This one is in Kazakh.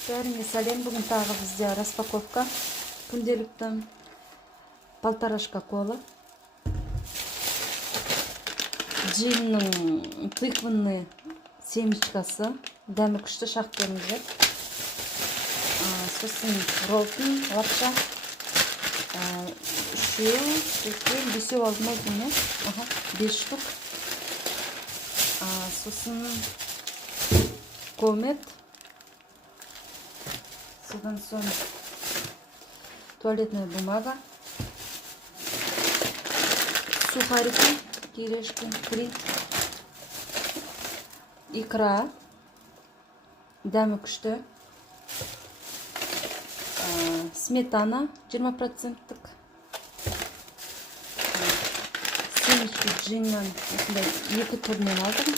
Бәріңе сәлем. Бүгін тағы бізде распаковка. Күнделікті полторашка кола. Джинның тыквенный семечкасы. Дәмі күшті, шақтарыңыздар. Сосын ролтын лапша. Бесеу алдым айтым, 5 штук. Сосын комет. Содан соң туалетная бумага. Сухарики, кирешки, фрит. Икра. Дәмі күшті. Сметана 20%. Семечки джиннан 2 түрінен алдым.